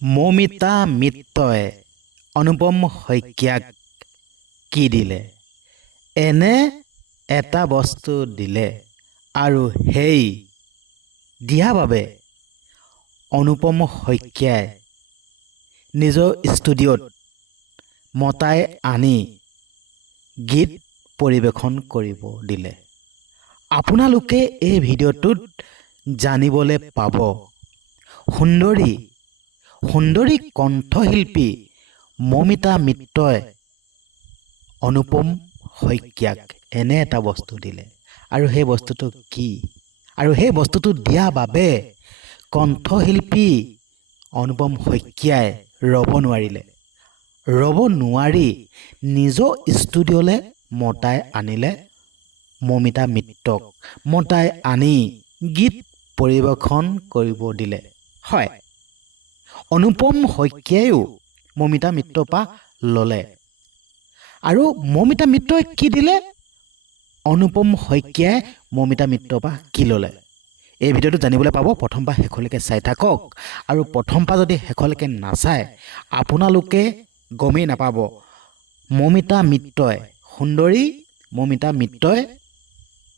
মৌমিতা মিত্ৰই অনুপম শইকীয়াক কি দিলে? এনে এটা বস্তু দিলে আৰু সেই দিয়াৰ বাবে অনুপম শইকীয়াই নিজৰ ষ্টুডিঅ'ত মতাই আনি গীত পৰিৱেশন কৰিব দিলে। আপোনালোকে এই ভিডিঅ'টোত জানিবলৈ পাব সুন্দৰী কণ্ঠশিল্পী মৌমিতা মিত্ৰই অনুপম শইকীয়াক এনে এটা বস্তু দিলে আৰু সেই বস্তুটো কি, আৰু সেই বস্তুটো দিয়াৰ বাবে কণ্ঠশিল্পী অনুপম শইকীয়াই ৰ'ব নোৱাৰি নিজৰ ষ্টুডিঅ'লৈ মতাই আনিলে মৌমিতা মিত্ৰক মতাই আনি গীত পৰিৱেশন কৰিব দিলে। হয়, অনুপম শইকীয়াইও মৌমিতা মিত্ৰৰ পৰা ল'লে আৰু মৌমিতা মিত্ৰই কি দিলে, অনুপম শইকীয়াই মৌমিতা মিত্ৰৰ পৰা কি ল'লে, এই ভিডিঅ'টো জানিবলৈ পাব। প্ৰথম পৰা শেষলৈকে চাই থাকক, আৰু প্ৰথম পৰা যদি শেষলৈকে নাচায় আপোনালোকে গমেই নাপাব মৌমিতা মিত্ৰই, সুন্দৰী মৌমিতা মিত্ৰই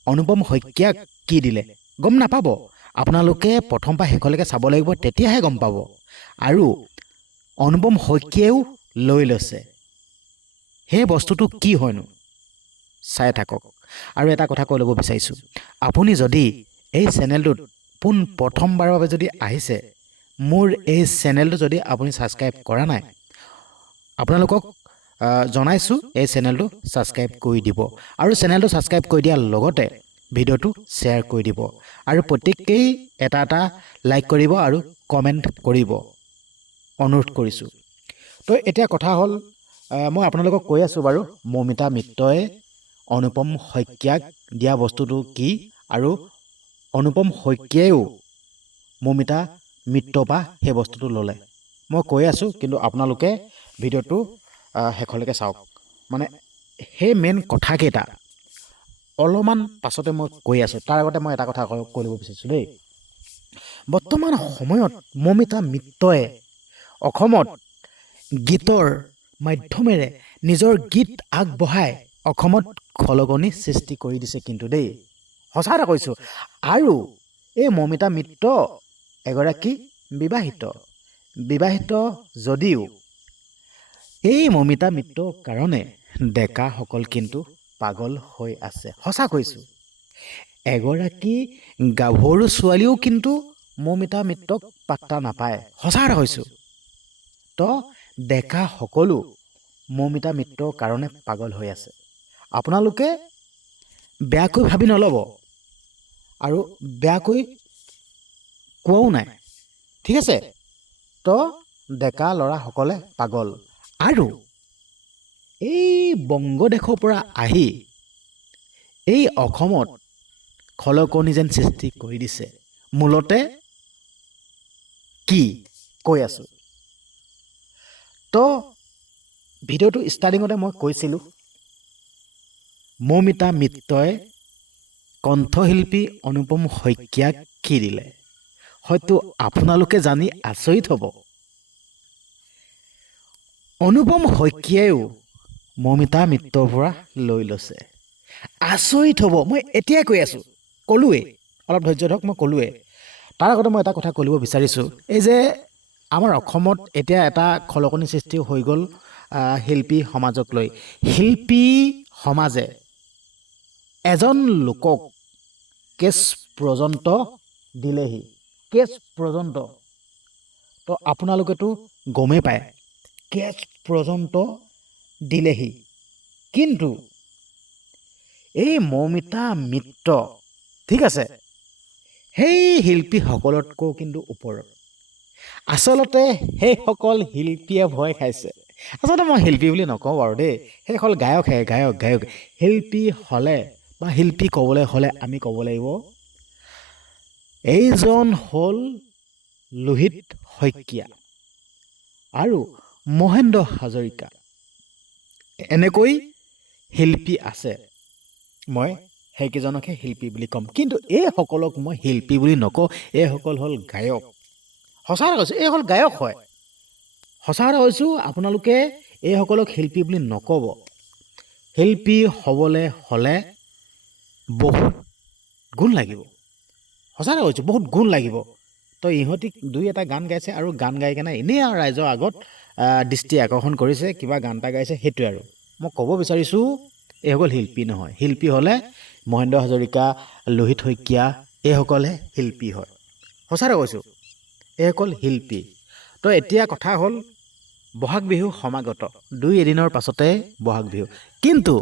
অনুপম শইকীয়াক কি দিলে, গম নাপাব। আপোনালোকে প্ৰথম পৰা শেষলৈকে চাব লাগিব, তেতিয়াহে গম পাব। আৰু অনুপম শইকীয়াইও লৈ লৈছে, সেই বস্তুটো কি হয়নো চাই থাকক। আৰু এটা কথা কৈ ল'ব বিচাৰিছোঁ, আপুনি যদি এই চেনেলটোত প্ৰথমবাৰৰ বাবে যদি আহিছে, মোৰ এই চেনেলটো যদি আপুনি ছাবস্ক্ৰাইব কৰা নাই, আপোনালোকক জনাইছোঁ এই চেনেলটো ছাবস্ক্ৰাইব কৰি দিব, আৰু চেনেলটো ছাবস্ক্ৰাইব কৰি দিয়াৰ লগতে ভিডিঅ'টো শ্বেয়াৰ কৰি দিব, আৰু প্ৰত্যেকেই এটা লাইক কৰিব আৰু কমেণ্ট কৰিব, অনুৰোধ কৰিছোঁ। তো এতিয়া কথা হ'ল, মই আপোনালোকক কৈ আছোঁ বাৰু, মৌমিতা মিত্ৰই অনুপম শইকীয়াক দিয়া বস্তুটো কি, আৰু অনুপম শইকীয়াইও মৌমিতা মিত্ৰৰ পৰা সেই বস্তুটো ল'লে। মই কৈ আছোঁ, কিন্তু আপোনালোকে ভিডিঅ'টো শেষলৈকে চাওক। মানে সেই মেইন কথাকেইটা অলপমান পাছতে মই কৈ আছোঁ, তাৰ আগতে মই এটা কথা কৈ ল'ব বিচাৰিছোঁ দেই। বৰ্তমান সময়ত মৌমিতা মিত্ৰই অসমত গীতৰ মাধ্যমেৰে নিজৰ গীত আগবঢ়াই অসমত খলকনি সৃষ্টি কৰি দিছে কিন্তু দেই, সঁচা কথা কৈছোঁ। আৰু এই মৌমিতা মিত্ৰ এগৰাকী বিবাহিত যদিও এই মৌমিতা মিত্ৰৰ কাৰণে ডেকাসকল কিন্তু পাগল হৈ আছে, সঁচা কৈছোঁ। এগৰাকী গাভৰু ছোৱালীও কিন্তু মৌমিতা মিত্ৰক পাত্তা নাপায়, সঁচা কথা কৈছোঁ। তো ডেকা সকলো মৌমিতা মিত্ৰৰ কাৰণে পাগল হৈ আছে। আপোনালোকে বেয়াকৈ ভাবি নল'ব, আৰু বেয়াকৈ কোৱাও নাই, ঠিক আছে। তো ডেকা ল'ৰাসকলে পাগল, আৰু এই বংগদেশৰ পৰা আহি এই অসমত খলকনি যেন সৃষ্টি কৰি দিছে। মূলতে কি কৈ আছোঁ, তো ভিডিঅ'টো ষ্টাৰ্টিঙতে মই কৈছিলোঁ মৌমিতা মিত্ৰই কণ্ঠশিল্পী অনুপম শইকীয়াক কি দিলে। হয়তো আপোনালোকে জানি আচৰিত হ'ব, অনুপম শইকীয়াইও মৌমিতা মিত্ৰৰ পৰা লৈ লৈছে। আচৰিত হ'ব, মই এতিয়াই কৈ আছোঁ, ক'লোৱেই, অলপ ধৈৰ্য ধৰক, মই ক'লোৱেই। তাৰ আগতে মই এটা কথা ক'ব বিচাৰিছোঁ, এই যে আমাৰ অসমত এতিয়া এটা খলকনি সৃষ্টি হৈ গ'ল শিল্পী সমাজক লৈ। শিল্পী সমাজে এজন লোকক কেছ পৰ্যন্ত দিলেহি, কেছ পৰ্যন্ত। তো আপোনালোকেতো গমেই পায়, কেছ পৰ্যন্ত দিলেহি। কিন্তু এই মৌমিতা মিত্ৰ, ঠিক আছে, সেই শিল্পীসকলতকৈ কিন্তু ওপৰত। আচলতে সেইসকল শিল্পীয়ে ভয় খাইছে। আচলতে মই শিল্পী বুলি নকওঁ বাৰু দেই, সেইসকল গায়কহে, গায়ক। শিল্পী হ'লে বা শিল্পী ক'বলৈ হ'লে আমি ক'ব লাগিব এইজন হ'ল লোহিত শইকীয়া আৰু মহেন্দ্ৰ হাজৰিকা। এনেকৈ শিল্পী আছে, মই সেইকেইজনকহে শিল্পী বুলি ক'ম, কিন্তু এইসকলক মই শিল্পী বুলি নকওঁ। এইসকল হ'ল গায়ক, সঁচা কৈছোঁ, এইসকল গায়ক হয়। সঁচা কথা কৈছোঁ, আপোনালোকে এইসকলক শিল্পী বুলি নক'ব। শিল্পী হ'বলৈ হ'লে বহুত গুণ লাগিব। সঁচা কথা কৈছোঁ, বহুত গুণ লাগিব। তো ইহঁতি দুই এটা গান গাইছে আৰু গান গাই কেনে এনেই আৰু ৰাইজৰ আগত দৃষ্টি আকৰ্ষণ কৰিছে, কিবা গান এটা গাইছে, সেইটোৱে আৰু। মই ক'ব বিচাৰিছোঁ এইসকল শিল্পী নহয়। শিল্পী হ'লে মহেন্দ্ৰ হাজৰিকা, লোহিত শইকীয়া এইসকলহে শিল্পী হয়। সঁচা কথা কৈছোঁ, এইসকল শিল্পী। তো এতিয়া কথা হ'ল বহাগ বিহু সমাগত, 2 এদিনৰ পাছতে বহাগ বিহু। কিন্তু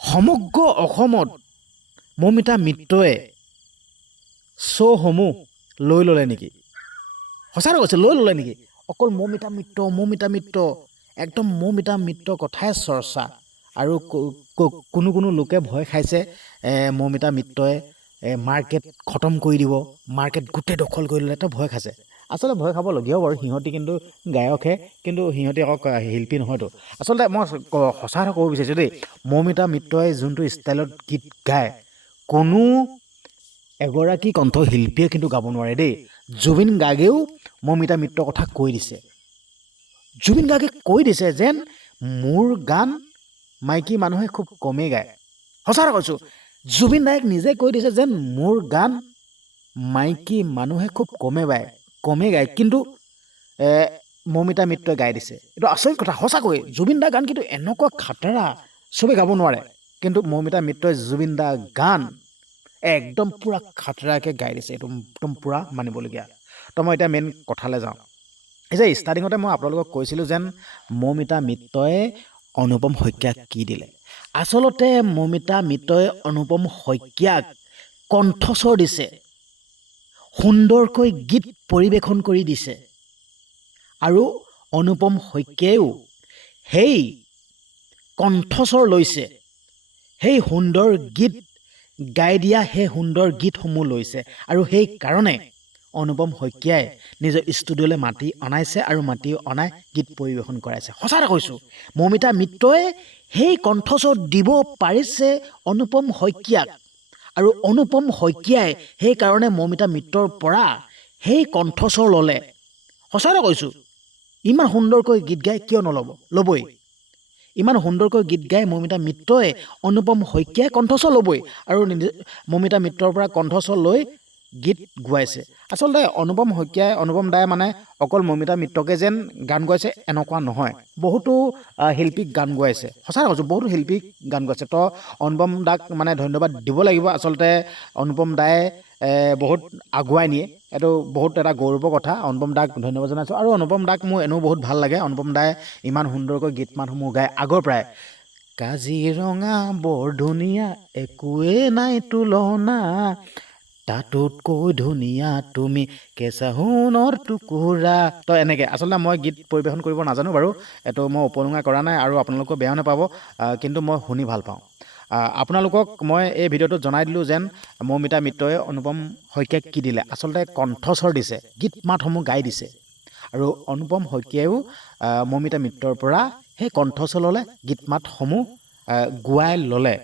সমগ্ৰ অসমত মৌমিতা মিত্ৰই শ্ব'সমূহ লৈ ল'লে নেকি? সঁচা কথা কৈছে, লৈ ল'লে নেকি? অকল মৌমিতা মিত্ৰ, একদম মৌমিতা মিত্ৰ কথাই চৰ্চা। আৰু কোনো লোকে ভয় খাইছে মৌমিতা মিত্ৰই মাৰ্কেট খতম কৰি দিব, মাৰ্কেট গোটেই দখল কৰি ল'লে, তো ভয় খাইছে। আচলতে ভয় খাবলগীয়াও বাৰু, সিহঁতি কিন্তু গায়কহে, কিন্তু সিহঁতি আকৌ শিল্পী নহয়তো। আচলতে মই সঁচা কথা ক'ব বিচাৰিছোঁ দেই, মৌমিতা মিত্ৰই যোনটো ষ্টাইলত গীত গায়, কোনো এগৰাকী কণ্ঠশিল্পীয়ে কিন্তু গাব নোৱাৰে দেই। জুবিন গাৰ্গেও মৌমিতা মিত্ৰৰ কথা কৈ দিছে। জুবিন গাৰ্গে কৈ দিছে যেন মোৰ গান মাইকী মানুহে খুব কমেই গায়। সঁচা কথা কৈছোঁ, জুবিন দায়ে নিজে কৈ দিছে যেন মোৰ গান মাইকী মানুহে খুব কমেই গায়, কিন্তু মৌমিতা মিত্ৰই গাই দিছে। এইটো আচৰিত কথা, সঁচাকৈ জুবিন দাৰ গান কিন্তু এনেকুৱা খাতৰা, চবেই গাব নোৱাৰে। কিন্তু মৌমিতা মিত্ৰই জুবিন দাৰ গান একদম পূৰা খাতৰাকৈ গাই দিছে, এইটো একদম পূৰা মানিবলগীয়া। তো মই এতিয়া মেইন কথালৈ যাওঁ। এই যে ষ্টাৰ্টিঙতে মই আপোনালোকক কৈছিলোঁ যেন মৌমিতা মিত্ৰই অনুপম শইকীয়াক কি দিলে। আচলতে মৌমিতা মিত্ৰই অনুপম শইকীয়াক কণ্ঠস্বৰ দিছে, সুন্দৰকৈ গীত পৰিৱেশন কৰি দিছে। আৰু অনুপম শইকীয়ায়ো সেই কণ্ঠস্বৰ লৈছে, সেই সুন্দৰ গীত গাই দিয়া সেই সুন্দৰ গীতসমূহ লৈছে। আৰু সেইকাৰণে অনুপম শইকীয়াই নিজৰ ষ্টুডিঅ'লৈ মাতি অনাইছে আৰু মাতি অনাই গীত পৰিৱেশন কৰাইছে। সঁচা কথা কৈছোঁ, মৌমিতা মিত্ৰই সেই কণ্ঠস্বৰ দিব পাৰিছে অনুপম শইকীয়াক, আৰু অনুপম শইকীয়াই সেইকাৰণে মৌমিতা মিত্ৰৰ পৰা সেই কণ্ঠস্বৰ ল'লে। সঁচা কথা কৈছোঁ, ইমান সুন্দৰকৈ গীত গাই কিয় ল'বই। ইমান সুন্দৰকৈ গীত গাই মৌমিতা মিত্ৰই অনুপম শইকীয়াই কণ্ঠস্বৰ ল'বই, আৰু মৌমিতা মিত্ৰৰ পৰা কণ্ঠস্বৰ লৈ গীত গোৱাইছে। আচলতে অনুপম দাই মানে অকল মৌমিতা মিত্ৰকে যেন গান গোৱাইছে এনেকুৱা নহয়, বহুতো শিল্পীক গান গোৱাইছে। সঁচা কৈছোঁ, বহুতো শিল্পীক গান গোৱাইছে। তো অনুপম দাক মানে ধন্যবাদ দিব লাগিব। আচলতে অনুপম দাই বহুত আগুৱাই নিয়ে, এইটো বহুত এটা গৌৰৱৰ কথা। অনুপম দাক ধন্যবাদ জনাইছোঁ। আৰু অনুপম দাক মোৰ এনেও বহুত ভাল লাগে। অনুপম দাই ইমান সুন্দৰকৈ গীত মাতসমূহ গায় আগৰ পৰাই। কাজিৰঙা বৰ ধুনীয়া, একোৱে নাই তুলনা, তাতোতকৈ ধুনীয়া তুমি কেঁচা সোণৰ টুকুৰা। তো এনেকৈ আচলতে মই গীত পৰিৱেশন কৰিব নাজানো বাৰু, এইটো মই উপলুঙা কৰা নাই আৰু আপোনালোকেও বেয়া নাপাব, কিন্তু মই শুনি ভাল পাওঁ। আপোনালোকক মই এই ভিডিঅ'টোত জনাই দিলোঁ যেন মৌমিতা মিত্ৰই অনুপম শইকীয়াক কি দিলে। আচলতে কণ্ঠস্বৰ দিছে, গীত মাতসমূহ গাই দিছে। আৰু অনুপম শইকীয়ায়ো মৌমিতা মিত্ৰৰ পৰা সেই কণ্ঠস্বৰ ল'লে, গীত মাতসমূহ গোৱাই ল'লে।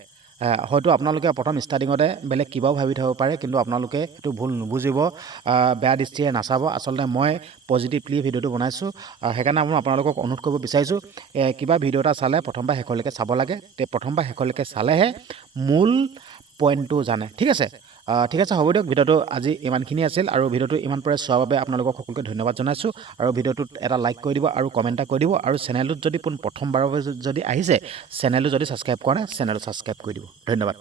হয়তো আপোনালোকে প্ৰথম ষ্টাৰ্টিঙতে বেলেগ কিবাও ভাবি থ'ব পাৰে, কিন্তু আপোনালোকে সেইটো ভুল নুবুজিব, বেয়া দৃষ্টিৰে নাচাব। আচলতে মই পজিটিভলি ভিডিঅ'টো বনাইছোঁ, সেইকাৰণে মই আপোনালোকক অনুৰোধ কৰিব বিচাৰিছোঁ, কিবা ভিডিঅ' এটা চালে প্ৰথমবাৰ শেষলৈকে চাব লাগে। প্ৰথমবাৰ শেষলৈকে চালেহে মূল পইণ্টটো জানে। ঠিক আছে, হ'ব দিয়ক। ভিডিঅ'টো আজি ইমানখিনি আছিল, আৰু ভিডিঅ'টো ইমান পৰে চোৱাৰ বাবে আপোনালোকক সকলোকে ধন্যবাদ জনাইছোঁ। আৰু ভিডিঅ'টোত এটা লাইক কৰি দিব আৰু কমেণ্ট এটা কৰি দিব, আৰু চেনেলটোত যদি প্ৰথমবাৰৰ বাবে যদি আহিছে, চেনেলটো যদি ছাবস্ক্ৰাইব কৰা নাই, চেনেলটো ছাবস্ক্ৰাইব কৰি দিব। ধন্যবাদ।